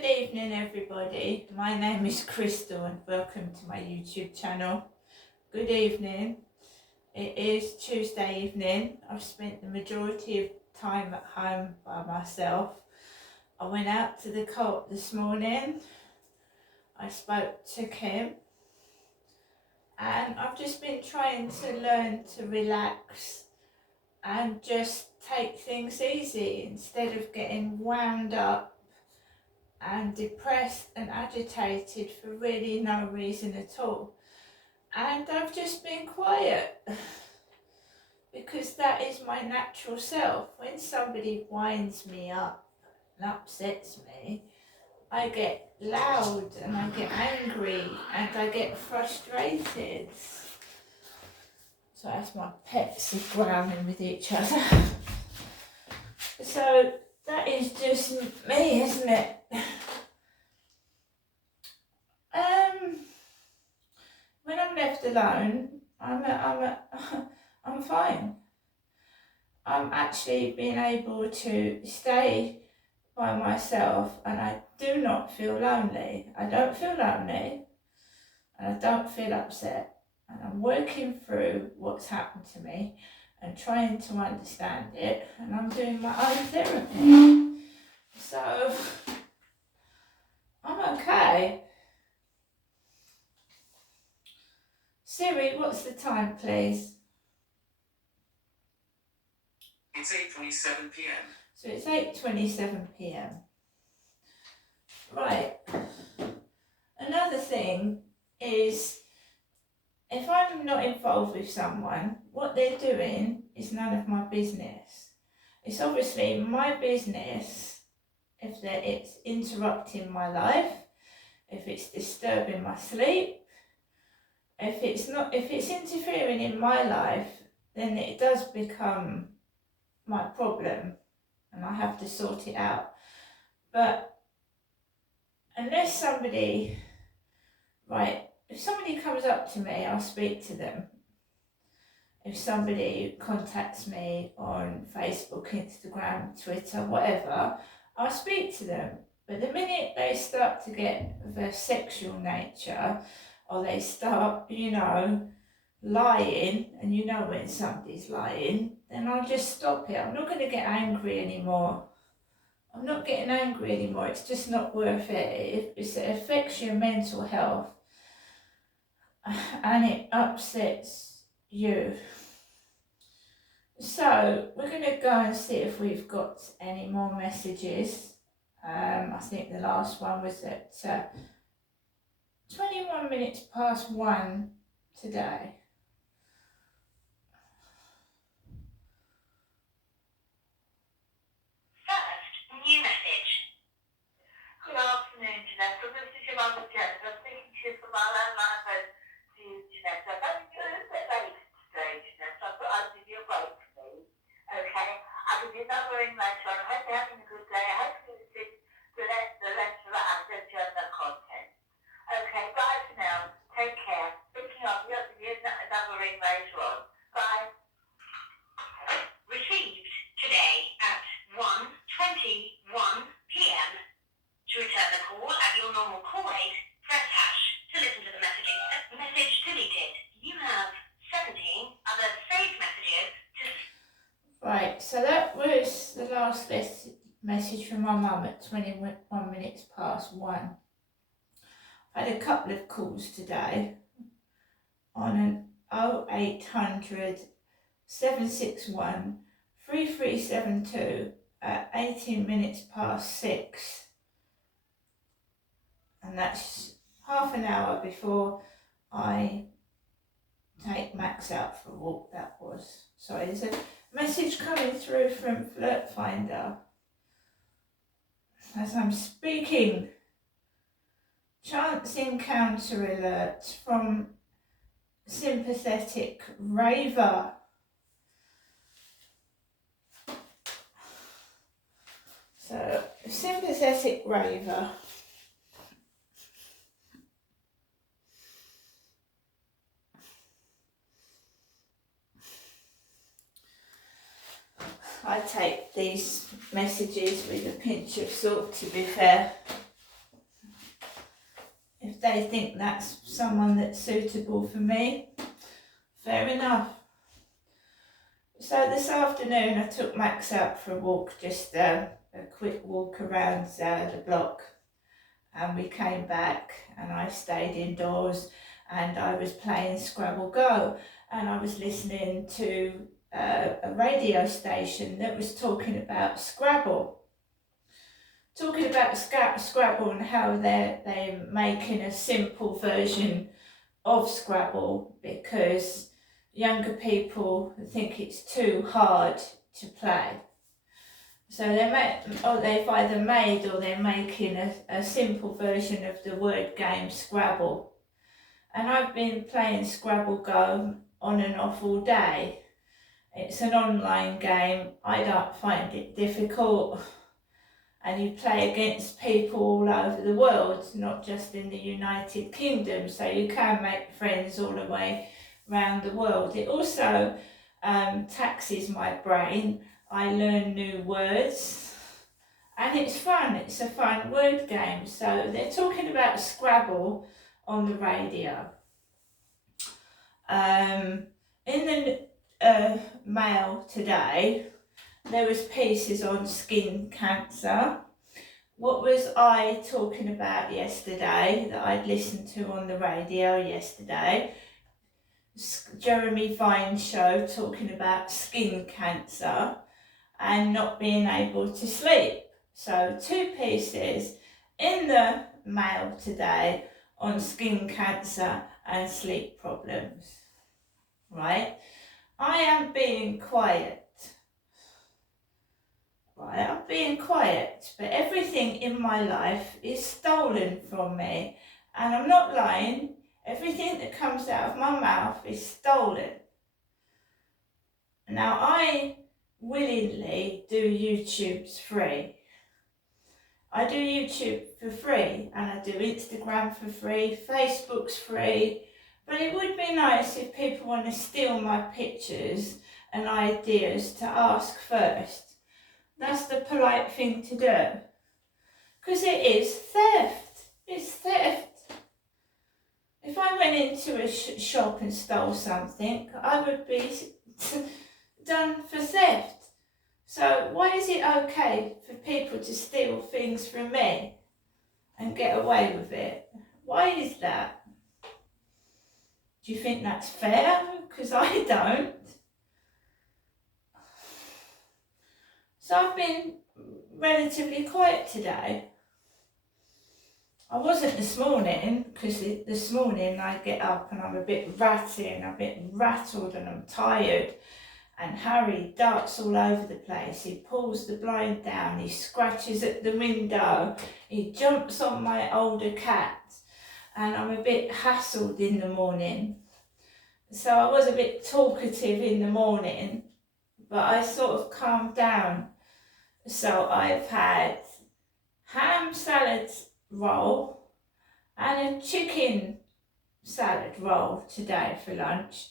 Good evening everybody, my name is Crystal and welcome to my YouTube channel. Good evening, it is Tuesday evening. I've spent the majority of time at home by myself. I went out to the co-op this morning, I spoke to Kim and I've just been trying to learn to relax and just take things easy instead of getting wound up and depressed and agitated for really no reason at all. And I've just been quiet because that is my natural self. When somebody winds me up and upsets me, I get loud and I get angry and I get frustrated. So that's my pets are growling with each other. So that is just me, isn't it? When I'm left alone, I'm fine. I'm actually being able to stay by myself and I do not feel lonely. I don't feel lonely and I don't feel upset. And I'm working through what's happened to me and trying to understand it, and I'm doing my own therapy. So I'm okay. Siri, what's the time, please? It's 8:27 p.m. So it's 8:27 p.m. Right. Another thing is, if I'm not involved with someone, what they're doing is none of my business. It's obviously my business if it's interrupting my life, if it's disturbing my sleep, if it's interfering in my life, then it does become my problem and I have to sort it out. But unless somebody, if somebody comes up to me, I'll speak to them. If somebody contacts me on Facebook, Instagram, Twitter, whatever, I'll speak to them. But the minute they start to get of a sexual nature, or they start, lying, and you know when somebody's lying, then I'll just stop it. I'm not going to get angry anymore. I'm not getting angry anymore. It's just not worth it. It affects your mental health and it upsets you. So we're going to go and see if we've got any more messages. I think the last one was at 21 minutes past 1 today. First, new message. Good afternoon, Janetta. This is your mother, Janet. I'm speaking to you from our landline phone to Janetta. I'm a bit late today, Janetta, but I'll give you a break, please. Okay? I'll give you another ring later on. I hope you're having a good day. I hope you receive the letter that I sent you and the content. Okay, bye for now. Take care. Speaking of, you'll give you another ring later on. Bye. Received today at 1:21 p.m. To return the call at your normal call rate, press hash. To listen to the messaging, message deleted. You have 17 other saved messages to... Right, so that was the last message from my mum at 21 minutes past 1. I had a couple of calls today on an 0800 761 3372 at 18 minutes past 6. And that's half an hour before I take Max out for a walk, that was. Sorry, there's a message coming through from Flirt Finder as I'm speaking. Chance encounter alert from sympathetic raver. So, sympathetic raver. I take these messages with a pinch of salt, to be fair. they think that's someone that's suitable for me. Fair enough. So this afternoon I took Max out for a walk, just a quick walk around the block, and we came back and I stayed indoors and I was playing Scrabble Go, and I was listening to a radio station that was talking about Scrabble. Talking about Scrabble and how they're making a simple version of Scrabble because younger people think it's too hard to play. So they've either made or they're making a simple version of the word game Scrabble. And I've been playing Scrabble Go on and off all day. It's an online game. I don't find it difficult. And you play against people all over the world, not just in the United Kingdom. So you can make friends all the way around the world. It also taxes my brain. I learn new words and it's fun. It's a fun word game. So they're talking about Scrabble on the radio. In the Mail today, there was pieces on skin cancer. What was I talking about yesterday that I'd listened to on the radio yesterday? Jeremy Vine's show talking about skin cancer and not being able to sleep. So 2 pieces in the Mail today on skin cancer and sleep problems, right? I am being quiet, right? I'm being quiet, but everything in my life is stolen from me, and I'm not lying. Everything that comes out of my mouth is stolen. Now, I willingly do YouTube's free. I do YouTube for free, and I do Instagram for free, Facebook's free, but it would be nice if people want to steal my pictures and ideas to ask first. That's the polite thing to do, because it is theft. It's theft. If I went into a shop and stole something, I would be done for theft. So why is it okay for people to steal things from me and get away with it? Why is that? Do you think that's fair? Because I don't. So I've been relatively quiet today. I wasn't this morning, because this morning I get up and I'm a bit ratty and I'm a bit rattled and I'm tired. And Harry darts all over the place. He pulls the blind down, he scratches at the window, he jumps on my older cat, and I'm a bit hassled in the morning. So I was a bit talkative in the morning, but I sort of calmed down. So I've had ham salad roll and a chicken salad roll today for lunch.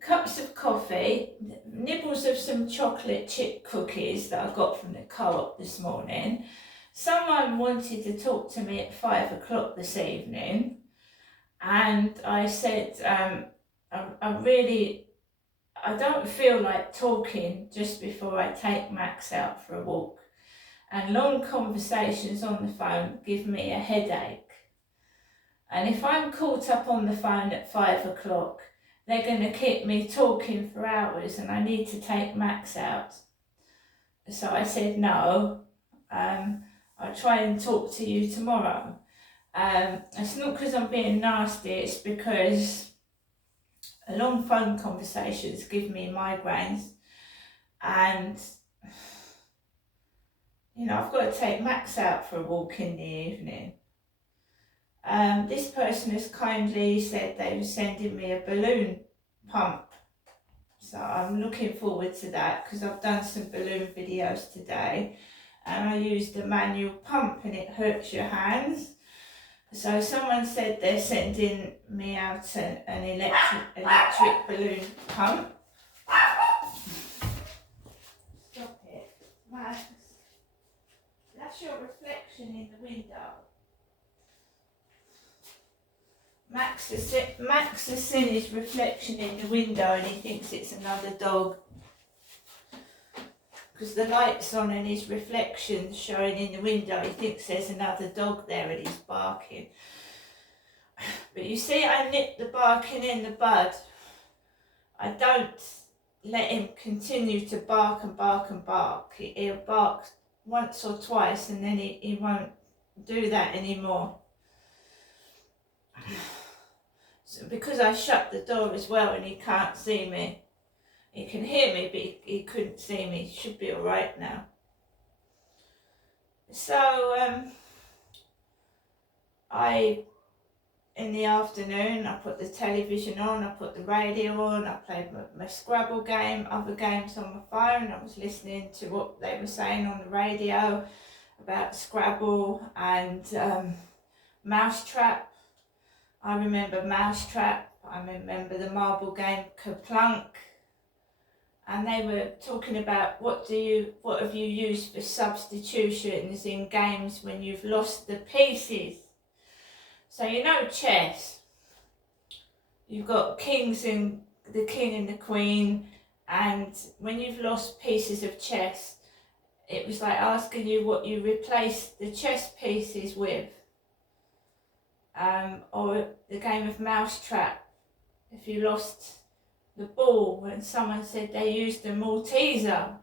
Cups of coffee, nibbles of some chocolate chip cookies that I got from the co-op this morning. Someone wanted to talk to me at 5 o'clock this evening, and I said, I don't feel like talking just before I take Max out for a walk. And long conversations on the phone give me a headache. And if I'm caught up on the phone at 5 o'clock, they're going to keep me talking for hours and I need to take Max out. So I said, no, I'll try and talk to you tomorrow. It's not because I'm being nasty, it's because long phone conversations give me migraines, and you know, I've got to take Max out for a walk in the evening. This person has kindly said they were sending me a balloon pump, so I'm looking forward to that because I've done some balloon videos today and I used a manual pump and it hurts your hands. So someone said they're sending me out an electric balloon pump. Stop it, Max. That's your reflection in the window. Max has seen his reflection in the window and he thinks it's another dog. Because the light's on and his reflection's showing in the window, he thinks there's another dog there and he's barking. But you see, I nip the barking in the bud. I don't let him continue to bark and bark and bark. He'll bark once or twice and then he won't do that anymore. So because I shut the door as well and he can't see me. He can hear me, but he couldn't see me. He should be all right now. So, in the afternoon, I put the television on, I put the radio on, I played my Scrabble game, other games on my phone. I was listening to what they were saying on the radio about Scrabble and Mousetrap. I remember Mousetrap. I remember the marble game Kerplunk. And they were talking about what have you used for substitutions in games when you've lost the pieces. So you know chess, you've got kings and the king and the queen, and when you've lost pieces of chess, it was like asking you what you replaced the chess pieces with. Or the game of Mousetrap, if you lost the ball, when someone said they used the Malteser.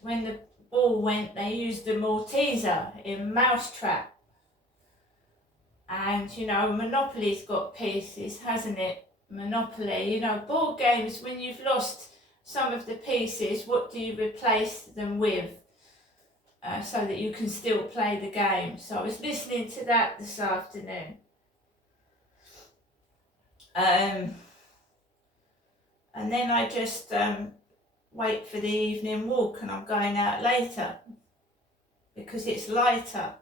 When the ball went, they used the Malteser in Mousetrap. And you know, Monopoly's got pieces, hasn't it? Monopoly, you know, board games, when you've lost some of the pieces, what do you replace them with? So that you can still play the game. So I was listening to that this afternoon. And then I just wait for the evening walk and I'm going out later because it's lighter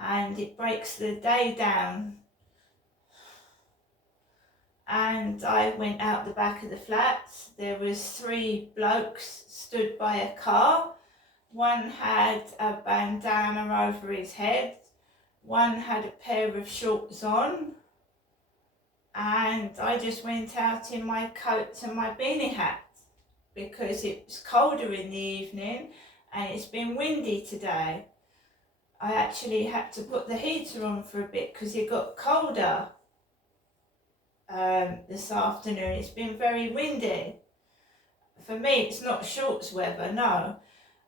and it breaks the day down. And I went out the back of the flat. There was 3 blokes stood by a car. One had a bandana over his head. One had a pair of shorts on. And I just went out in my coat and my beanie hat because it was colder in the evening and it's been windy today. I actually had to put the heater on for a bit because it got colder this afternoon. It's been very windy. For me, it's not shorts weather, no.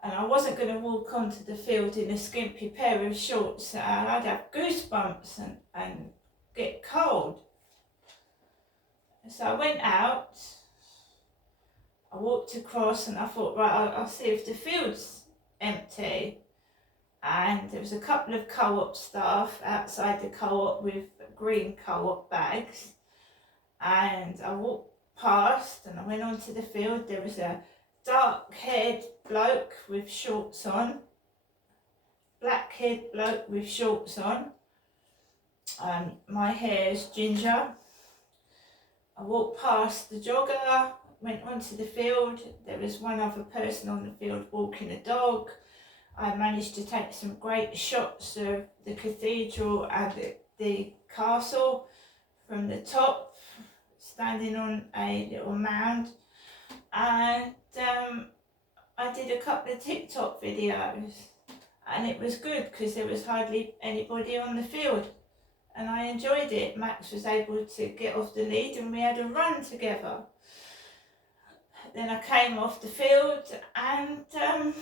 And I wasn't going to walk onto the field in a skimpy pair of shorts and I'd have goosebumps and get cold. So I went out, I walked across and I thought, right, I'll see if the field's empty. And there was a couple of co-op staff outside the co-op with green co-op bags. And I walked past and I went onto the field. There was a dark-haired bloke with shorts on, black-haired bloke with shorts on. My hair's ginger. I walked past the jogger, went onto the field. There was one other person on the field walking a dog. I managed to take some great shots of the cathedral and the castle from the top, standing on a little mound. And I did a couple of TikTok videos and it was good because there was hardly anybody on the field. And I enjoyed it. Max was able to get off the lead and we had a run together. Then I came off the field and I'm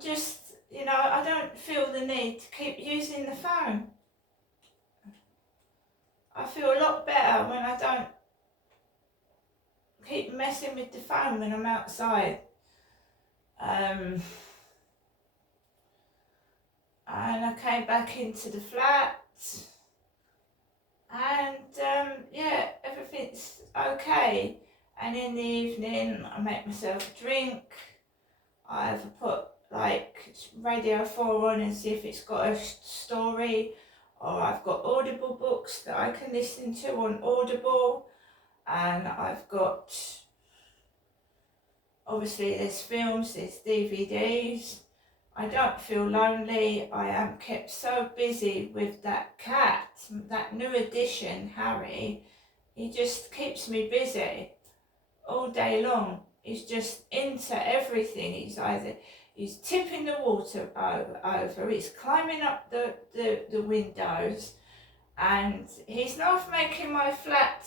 just, you know, I don't feel the need to keep using the phone. I feel a lot better when I don't keep messing with the phone when I'm outside. And I came back into the flat and yeah, everything's okay. And in the evening I make myself a drink. I've put like Radio 4 on and see if it's got a story, or I've got Audible books that I can listen to on Audible, and I've got, obviously there's films, there's DVDs. I don't feel lonely. I am kept so busy with that cat, that new addition, Harry. He just keeps me busy all day long. He's just into everything. He's tipping the water over, he's climbing up the windows, and he's not making my flat,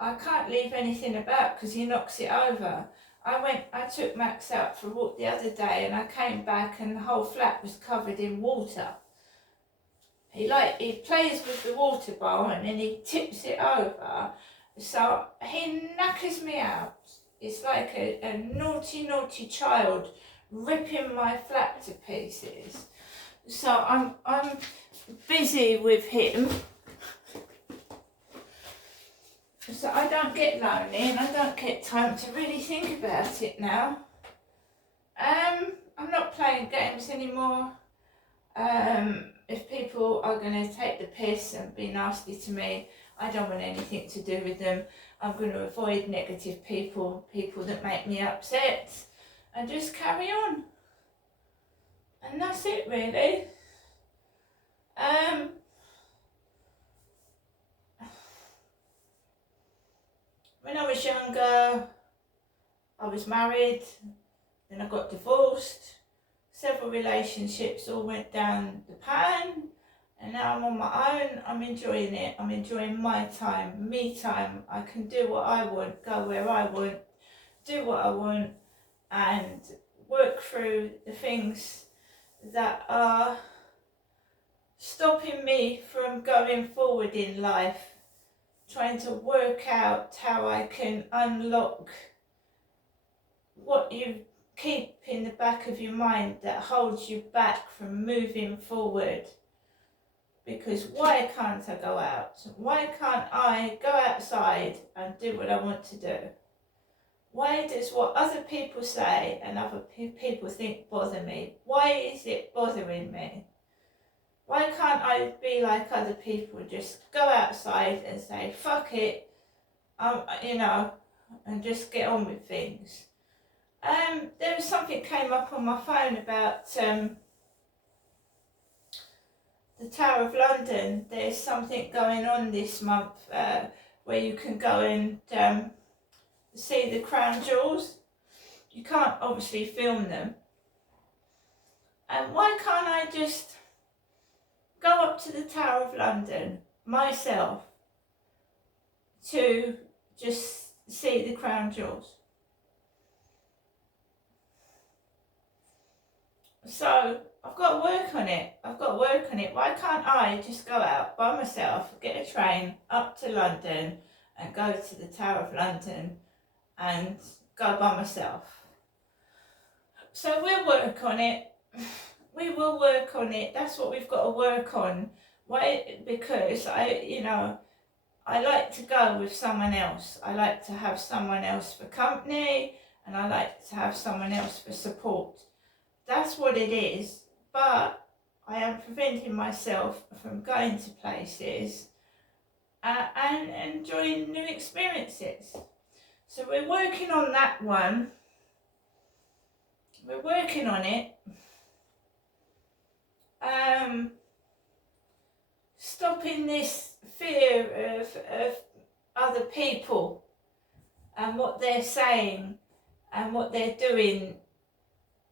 I can't leave anything about because he knocks it over. I took Max out for a walk the other day, and I came back and the whole flat was covered in water. He plays with the water bowl and then he tips it over, so he knackers me out. It's like a naughty child ripping my flat to pieces. So I'm busy with him. So I don't get lonely and I don't get time to really think about it now. I'm not playing games anymore. If people are going to take the piss and be nasty to me, I don't want anything to do with them. I'm going to avoid negative people that make me upset, and just carry on. And that's it really. When I was younger, I was married, then I got divorced, several relationships all went down the pan, and now I'm on my own. I'm enjoying it. I'm enjoying my time, me time. I can do what I want, go where I want, do what I want, and work through the things that are stopping me from going forward in life, trying to work out how I can unlock what you keep in the back of your mind that holds you back from moving forward. Because why can't I go out? Why can't I go outside and do what I want to do? Why does what other people say and other people think bother me? Why is it bothering me? Why can't I be like other people, just go outside and say, fuck it, and just get on with things? There was something came up on my phone about the Tower of London. There's something going on this month where you can go and see the crown jewels. You can't obviously film them. And why can't I just go up to the Tower of London myself to just see the crown jewels? So I've got to work on it. Why can't I just go out by myself, get a train up to London and go to the Tower of London and go by myself? So we'll work on it. We will work on it. That's what we've got to work on. Why? Because I like to go with someone else. I like to have someone else for company, and I like to have someone else for support. That's what it is. But I am preventing myself from going to places and enjoying new experiences. So we're working on that one. We're working on it. Stopping this fear of other people and what they're saying and what they're doing.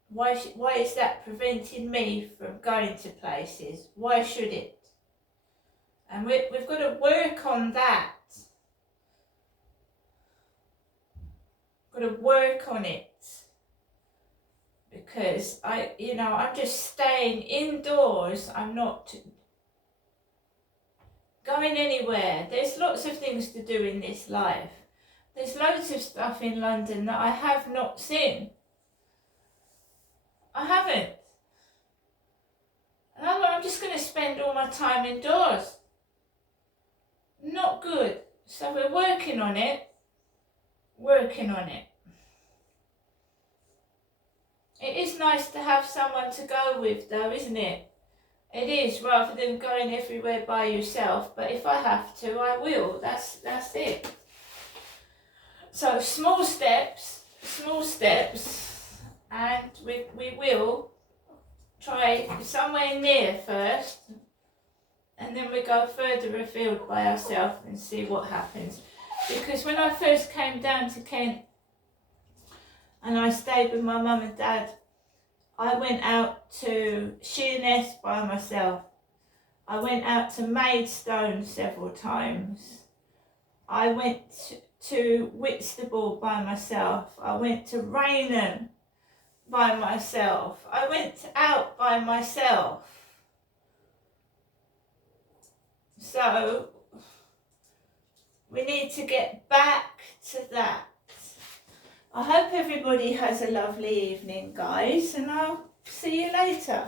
Why is that preventing me from going to places? Why should it? And we've got to work on that. Got to work on it. Because I'm just staying indoors. I'm not going anywhere. There's lots of things to do in this life. There's loads of stuff in London that I have not seen. I haven't. And I'm just going to spend all my time indoors. Not good. So we're working on it. It is nice to have someone to go with though, isn't it? It is, rather than going everywhere by yourself. But if I have to, I will. That's it. So small steps, and we we will try somewhere near first, and then we go further afield by ourselves and see what happens. Because when I first came down to Kent and I stayed with my mum and dad, I went out to Sheerness by myself. I went out to Maidstone several times. I went to Whitstable by myself. I went to Raynham by myself. I went out by myself. So we need to get back to that. I hope everybody has a lovely evening, guys, and I'll see you later.